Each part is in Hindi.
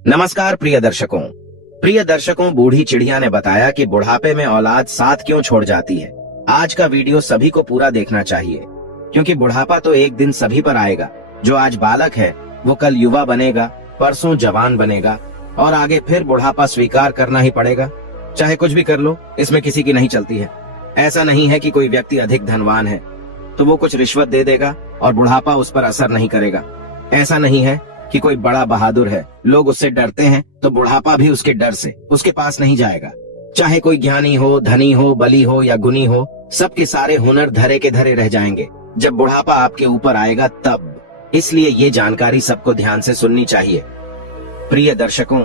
नमस्कार प्रिय दर्शकों, बूढ़ी चिड़िया ने बताया कि बुढ़ापे में औलाद साथ क्यों छोड़ जाती है। आज का वीडियो सभी को पूरा देखना चाहिए, क्योंकि बुढ़ापा तो एक दिन सभी पर आएगा। जो आज बालक है वो कल युवा बनेगा, परसों जवान बनेगा और आगे फिर बुढ़ापा स्वीकार करना ही पड़ेगा। चाहे कुछ भी कर लो, इसमें किसी की नहीं चलती है। ऐसा नहीं है कि कोई व्यक्ति अधिक धनवान है तो वो कुछ रिश्वत दे देगा और बुढ़ापा उस पर असर नहीं करेगा। ऐसा नहीं है कि कोई बड़ा बहादुर है, लोग उससे डरते हैं तो बुढ़ापा भी उसके डर से उसके पास नहीं जाएगा। चाहे कोई ज्ञानी हो, धनी हो, बली हो या गुनी हो, सबके सारे हुनर धरे के धरे रह जाएंगे जब बुढ़ापा आपके ऊपर आएगा तब। इसलिए ये जानकारी सबको ध्यान से सुननी चाहिए। प्रिय दर्शकों,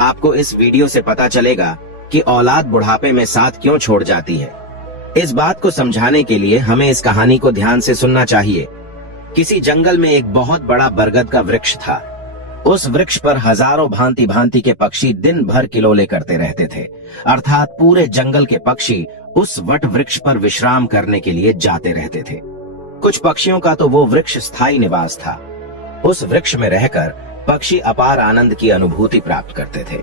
आपको इस वीडियो से पता चलेगा कि औलाद बुढ़ापे में साथ क्यों छोड़ जाती है। इस बात को समझाने के लिए हमें इस कहानी को ध्यान से सुनना चाहिए। किसी जंगल में एक बहुत बड़ा बरगद का वृक्ष था। उस वृक्ष पर हजारों भांति भांति के पक्षी दिन भर किलोले करते रहते थे, अर्थात पूरे जंगल के पक्षी उस वट वृक्ष पर विश्राम करने के लिए जाते रहते थे। कुछ पक्षियों का तो वो वृक्ष स्थायी निवास था। उस वृक्ष में रहकर पक्षी अपार आनंद की अनुभूति प्राप्त करते थे।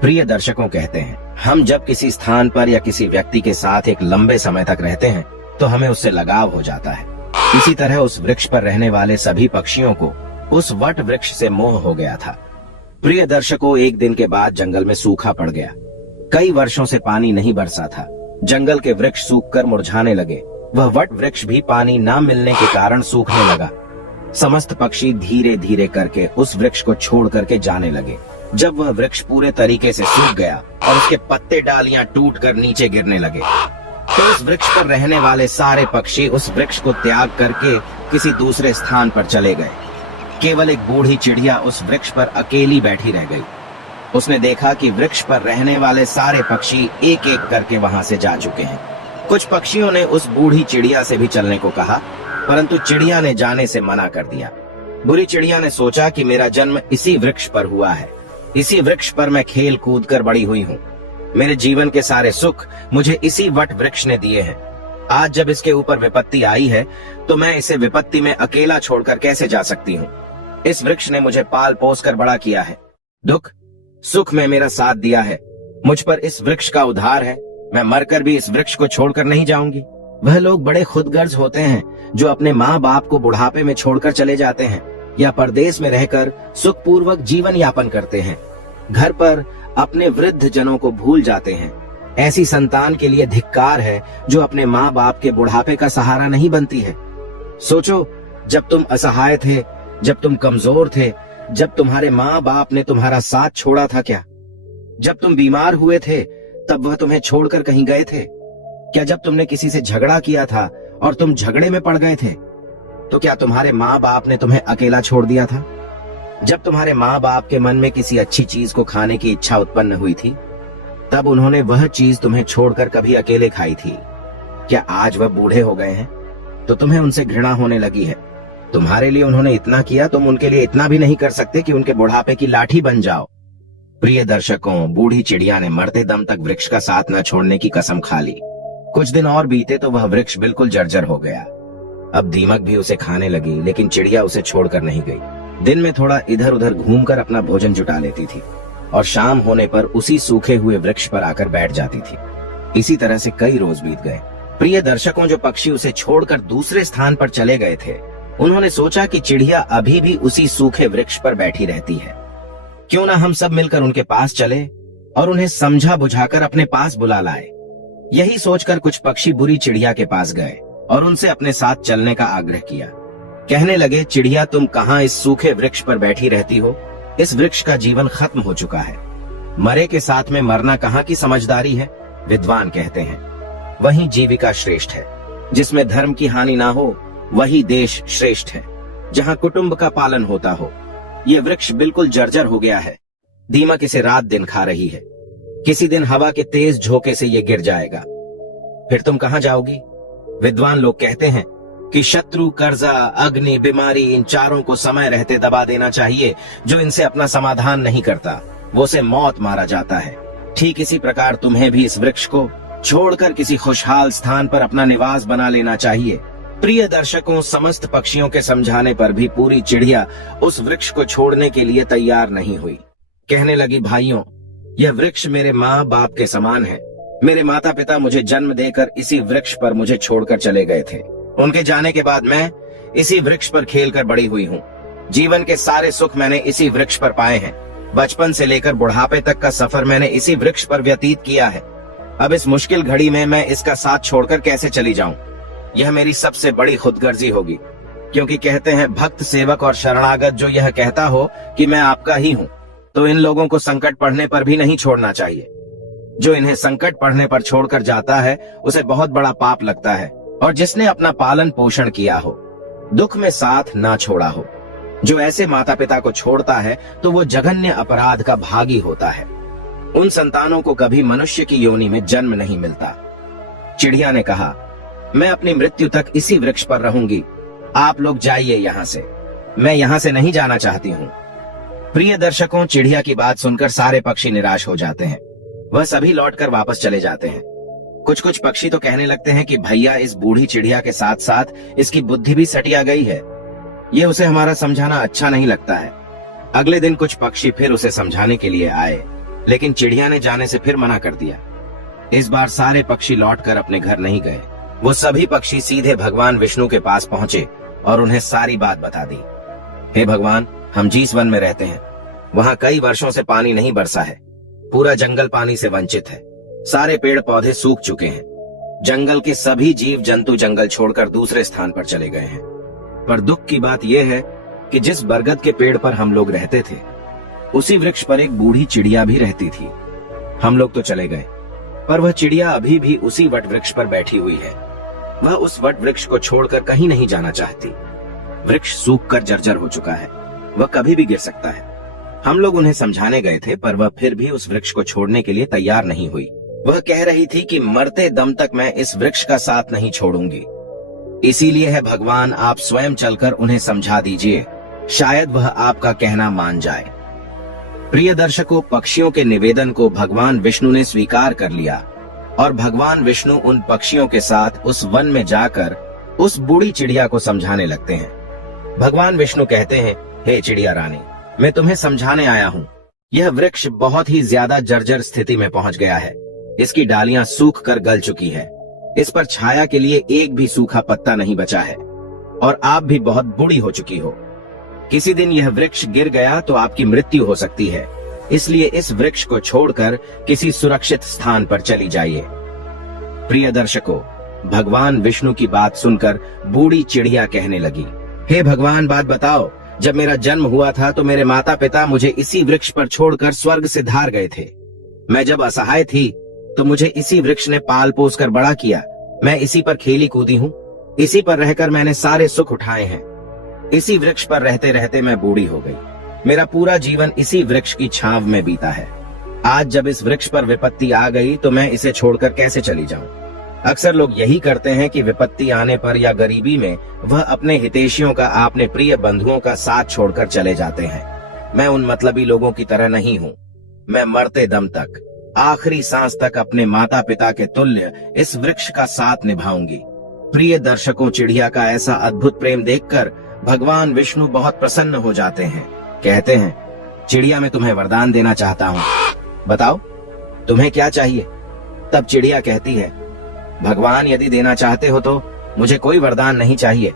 प्रिय दर्शकों, कहते हैं हम जब किसी स्थान पर या किसी व्यक्ति के साथ एक लंबे समय तक रहते हैं तो हमें उससे लगाव हो जाता है। इसी तरह उस वृक्ष पर रहने वाले सभी पक्षियों को उस वट वृक्ष से मोह हो गया था। प्रिय दर्शकों, एक दिन के बाद जंगल में सूखा पड़ गया। कई वर्षों से पानी नहीं बरसा था। जंगल के वृक्ष सूखकर मुरझाने लगे। वह वट वृक्ष भी पानी न मिलने के कारण सूखने लगा। समस्त पक्षी धीरे धीरे करके उस वृक्ष को छोड़ करके जाने लगे। जब वह वृक्ष पूरे तरीके से सूख गया और उसके पत्ते डालियां टूट कर नीचे गिरने लगे तो उस वृक्ष पर रहने वाले सारे पक्षी उस वृक्ष को त्याग करके किसी दूसरे स्थान पर चले गए। केवल एक बूढ़ी चिड़िया उस वृक्ष पर अकेली बैठी रह गई। उसने देखा कि वृक्ष पर रहने वाले सारे पक्षी एक एक करके वहां से जा चुके हैं। कुछ पक्षियों ने उस बूढ़ी चिड़िया से भी चलने को कहा, परंतु चिड़िया ने जाने से मना कर दिया। बुरी चिड़िया ने सोचा कि मेरा जन्म इसी वृक्ष पर हुआ है, इसी वृक्ष पर मैं खेल कूद कर बड़ी हुई हूँ। मेरे जीवन के सारे सुख मुझे इसी वट वृक्ष ने दिए हैं। आज जब इसके ऊपर विपत्ति आई है तो मैं इसे विपत्ति में अकेला छोड़कर कैसे जा सकती हूँ। इस वृक्ष ने मुझे पाल पोस कर बड़ा किया है, दुख सुख में मेरा साथ दिया है। मुझ पर इस वृक्ष का उद्धार है। मैं मरकर भी इस वृक्ष को छोड़कर नहीं जाऊंगी। वह लोग बड़े खुदगर्ज होते हैं जो अपने माँ बाप को बुढ़ापे में छोड़कर चले जाते हैं या परदेश में रहकर सुखपूर्वक जीवन यापन करते हैं। घर पर अपने वृद्ध जनों को भूल जाते हैं। ऐसी संतान के लिए धिक्कार है जो अपने माँ बाप के बुढ़ापे का सहारा नहीं बनती है। सोचो, जब तुम असहाय थे, जब तुम कमजोर थे, जब तुम्हारे माँ बाप ने तुम्हारा साथ छोड़ा था क्या? जब तुम बीमार हुए थे तब वह तुम्हें छोड़कर कहीं गए थे क्या? जब तुमने किसी से झगड़ा किया था और तुम झगड़े में पड़ गए थे तो क्या तुम्हारे माँ बाप ने तुम्हें अकेला छोड़ दिया था? जब तुम्हारे माँ बाप के मन में किसी अच्छी चीज को खाने की इच्छा उत्पन्न हुई थी तब उन्होंने वह चीज तुम्हें छोड़कर कभी अकेले खाई थी क्या? आज वह बूढ़े हो गए हैं तो तुम्हें उनसे घृणा होने लगी है। तुम्हारे लिए उन्होंने इतना किया, तुम उनके लिए इतना भी नहीं कर सकते कि उनके बुढ़ापे की लाठी बन जाओ। प्रिय दर्शकों, बूढ़ी चिड़िया ने मरते दम तक वृक्ष का साथ न छोड़ने की कसम खा ली। कुछ दिन और बीते तो वह वृक्ष बिल्कुल जर्जर हो गया। अब दीमक भी उसे खाने लगी, लेकिन चिड़िया उसे छोड़कर नहीं गई। दिन में थोड़ा इधर उधर घूमकर अपना भोजन जुटा लेती थी और शाम होने पर उसी सूखे हुए वृक्ष पर आकर बैठ जाती थी। इसी तरह से कई रोज बीत गए। प्रिय दर्शकों, जो पक्षी उसे छोड़कर दूसरे स्थान पर चले गए थे उन्होंने सोचा कि चिड़िया अभी भी उसी सूखे वृक्ष पर बैठी रहती है। क्यों ना हम सब मिलकर उनके पास चले और उन्हें समझा बुझाकर अपने पास बुला लाए। यही सोचकर कुछ पक्षी बुरी चिड़िया के पास गए और उनसे अपने साथ चलने का आग्रह किया। कहने लगे, चिड़िया, तुम कहाँ इस सूखे वृक्ष पर बैठी रहती हो? इस वृक्ष का जीवन खत्म हो चुका है। मरे के साथ में मरना कहाँ की समझदारी है? विद्वान कहते हैं वही जीविका श्रेष्ठ है। जिसमें धर्म की हानि ना हो वही देश श्रेष्ठ है। जहाँ कुटुंब का पालन होता हो। यह वृक्ष बिल्कुल जर्जर हो गया है। दीमक इसे रात दिन खा रही है। किसी दिन हवा के तेज झोंके से ये गिर जाएगा। फिर तुम कहाँ जाओगी? विद्वान लोग कहते हैं कि शत्रु, कर्जा, अग्नि, बीमारी, इन चारों को समय रहते दबा देना चाहिए। जो इनसे अपना समाधान नहीं करता वो से मौत मारा जाता है। ठीक इसी प्रकार तुम्हें भी इस वृक्ष को छोड़कर किसी खुशहाल स्थान पर अपना निवास बना लेना चाहिए। प्रिय दर्शकों, समस्त पक्षियों के समझाने पर भी पूरी चिड़िया उस वृक्ष को छोड़ने के लिए तैयार नहीं हुई। कहने लगी, भाइयों, यह वृक्ष मेरे माँ बाप के समान है। मेरे माता पिता मुझे जन्म देकर इसी वृक्ष पर मुझे छोड़कर चले गए थे। उनके जाने के बाद मैं इसी वृक्ष पर खेलकर बड़ी हुई हूँ। जीवन के सारे सुख मैंने इसी वृक्ष पर पाए हैं। बचपन से लेकर बुढ़ापे तक का सफर मैंने इसी वृक्ष पर व्यतीत किया है। अब इस मुश्किल घड़ी में मैं इसका साथ छोड़कर कैसे चली जाऊं? यह मेरी सबसे बड़ी खुदगर्जी होगी, क्योंकि कहते हैं भक्त सेवक और शरणागत जो यह कहता हो कि मैं आपका ही हूं, तो इन लोगों को संकट पड़ने पर भी नहीं छोड़ना चाहिए। जो इन्हें संकट पड़ने पर छोड़कर जाता है उसे बहुत बड़ा पाप लगता है, और जिसने अपना पालन पोषण किया हो, दुख में साथ ना छोड़ा हो, जो ऐसे माता पिता को छोड़ता है तो वो जघन्य अपराध का भागी होता है। उन संतानों को कभी मनुष्य की योनि में जन्म नहीं मिलता। चिड़िया ने कहा, मैं अपनी मृत्यु तक इसी वृक्ष पर रहूंगी। आप लोग जाइए यहाँ से, मैं यहाँ से नहीं जाना चाहती हूँ। प्रिय दर्शकों, चिड़िया की बात सुनकर सारे पक्षी निराश हो जाते हैं। वह सभी लौटकर वापस चले जाते हैं। कुछ कुछ पक्षी तो कहने लगते हैं कि भैया, इस बूढ़ी चिड़िया के साथ साथ इसकी बुद्धि भी सटिया गई है। ये उसे हमारा समझाना अच्छा नहीं लगता है। अगले दिन कुछ पक्षी फिर उसे समझाने के लिए आए, लेकिन चिड़िया ने जाने से फिर मना कर दिया। इस बार सारे पक्षी लौटकर अपने घर नहीं गए। वो सभी पक्षी सीधे भगवान विष्णु के पास पहुंचे और उन्हें सारी बात बता दी। हे भगवान, हम जिस वन में रहते हैं वहां कई वर्षों से पानी नहीं बरसा है। पूरा जंगल पानी से वंचित है। सारे पेड़ पौधे सूख चुके हैं। जंगल के सभी जीव जंतु जंगल छोड़कर दूसरे स्थान पर चले गए हैं। पर दुख की बात यह है कि जिस बरगद के पेड़ पर हम लोग रहते थे, उसी वृक्ष पर एक बूढ़ी चिड़िया भी रहती थी। हम लोग तो चले गए, पर वह चिड़िया अभी भी उसी वट वृक्ष पर बैठी हुई है। वह उस वट वृक्ष को छोड़कर कहीं नहीं जाना चाहती। वृक्ष सूखकर जर्जर हो चुका है, वह कभी भी गिर सकता है। हम लोग उन्हें समझाने गए थे, पर वह फिर भी उस वृक्ष को छोड़ने के लिए तैयार नहीं हुई। वह कह रही थी कि मरते दम तक मैं इस वृक्ष का साथ नहीं छोड़ूंगी। इसीलिए है भगवान, आप स्वयं चलकर उन्हें समझा दीजिए, शायद वह आपका कहना मान जाए। प्रिय दर्शकों, पक्षियों के निवेदन को भगवान विष्णु ने स्वीकार कर लिया और भगवान विष्णु उन पक्षियों के साथ उस वन में जाकर उस बूढ़ी चिड़िया को समझाने लगते हैं। भगवान विष्णु कहते हैं, हे चिड़िया रानी, मैं तुम्हें समझाने आया हूँ। यह वृक्ष बहुत ही ज्यादा जर्जर स्थिति में पहुंच गया है। इसकी डालियां सूख कर गल चुकी है। इस पर छाया के लिए एक भी सूखा पत्ता नहीं बचा है, और आप भी बहुत बूढ़ी हो चुकी हो। किसी दिन यह वृक्ष गिर गया तो आपकी मृत्यु हो सकती है। इसलिए इस वृक्ष को छोड़कर किसी सुरक्षित स्थान पर चली जाइए। प्रिय दर्शकों, भगवान विष्णु की बात सुनकर बूढ़ी चिड़िया कहने लगी, हे भगवान, बात बताओ, जब मेरा जन्म हुआ था तो मेरे माता पिता मुझे इसी वृक्ष पर छोड़कर स्वर्ग से धार गए थे। मैं जब असहाय थी तो मुझे इसी वृक्ष ने पाल पोस कर बड़ा किया। मैं इसी पर खेली कूदी हूँ। इसी पर रहकर मैंने सारे सुख उठाए हैं। इसी वृक्ष पर रहते रहते मैं बूढ़ी हो गई। मेरा पूरा जीवन इसी वृक्ष की छांव में बीता है। आज जब इस वृक्ष पर विपत्ति आ गई तो मैं इसे छोड़कर कैसे चली जाऊं? अक्सर लोग यही करते हैं कि विपत्ति आने पर या गरीबी में वह अपने हितैषियों का, अपने प्रिय बंधुओं का साथ छोड़कर चले जाते हैं। मैं उन मतलबी लोगों की तरह नहीं हूँ। मैं मरते दम तक, आखिरी सांस तक अपने माता पिता के तुल्य इस वृक्ष का साथ निभाऊंगी। प्रिय दर्शकों, चिड़िया का ऐसा अद्भुत प्रेम देखकर भगवान विष्णु बहुत प्रसन्न हो जाते हैं। कहते हैं, चिड़िया, मैं तुम्हें वरदान देना चाहता हूँ, बताओ तुम्हें क्या चाहिए? तब चिड़िया कहती है, भगवान, यदि देना चाहते हो तो मुझे कोई वरदान नहीं चाहिए।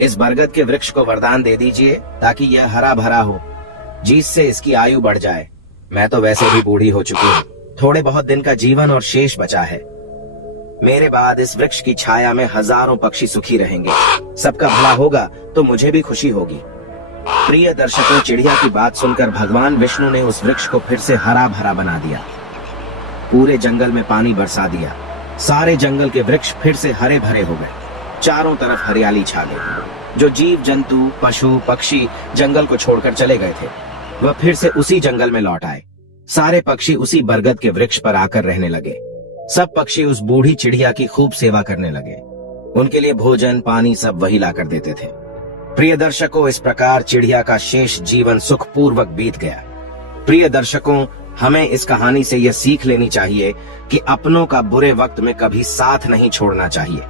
इस बरगद के वृक्ष को वरदान दे दीजिए ताकि यह हरा भरा हो, जिससे इसकी आयु बढ़ जाए। मैं तो वैसे भी बूढ़ी हो चुकी हूँ। थोड़े बहुत दिन का जीवन और शेष बचा है। मेरे बाद इस वृक्ष की छाया में हजारों पक्षी सुखी रहेंगे। सबका भला होगा तो मुझे भी खुशी होगी। प्रिय दर्शकों, चिड़िया की बात सुनकर भगवान विष्णु ने उस वृक्ष को फिर से हरा भरा बना दिया। पूरे जंगल में पानी बरसा दिया। सारे जंगल के वृक्ष फिर से हरे भरे हो गए। चारों तरफ हरियाली छा गई। जो जीव जंतु, पशु पक्षी जंगल को छोड़कर चले गए थे, वह फिर से उसी जंगल में लौट आए। सारे पक्षी उसी बरगद के वृक्ष पर आकर रहने लगे। सब पक्षी उस बूढ़ी चिड़िया की खूब सेवा करने लगे। उनके लिए भोजन पानी सब वही लाकर देते थे। प्रिय दर्शकों, इस प्रकार चिड़िया का शेष जीवन सुखपूर्वक बीत गया। प्रिय दर्शकों, हमें इस कहानी से यह सीख लेनी चाहिए कि अपनों का बुरे वक्त में कभी साथ नहीं छोड़ना चाहिए।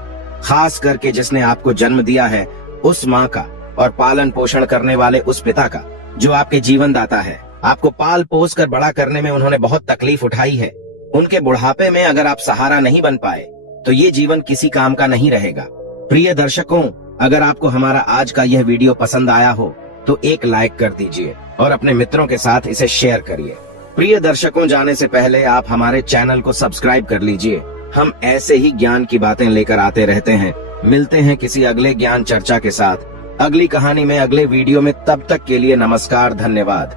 खास करके जिसने आपको जन्म दिया है, उस माँ का, और पालन पोषण करने वाले उस पिता का जो आपके जीवन दाता है। आपको पाल पोस कर बड़ा करने में उन्होंने बहुत तकलीफ उठाई है। उनके बुढ़ापे में अगर आप सहारा नहीं बन पाए तो ये जीवन किसी काम का नहीं रहेगा। प्रिय दर्शकों, अगर आपको हमारा आज का यह वीडियो पसंद आया हो तो एक लाइक कर दीजिए और अपने मित्रों के साथ इसे शेयर करिए। प्रिय दर्शकों, जाने से पहले आप हमारे चैनल को सब्सक्राइब कर लीजिए। हम ऐसे ही ज्ञान की बातें लेकर आते रहते हैं। मिलते हैं किसी अगले ज्ञान चर्चा के साथ अगली कहानी में, अगले वीडियो में। तब तक के लिए नमस्कार, धन्यवाद।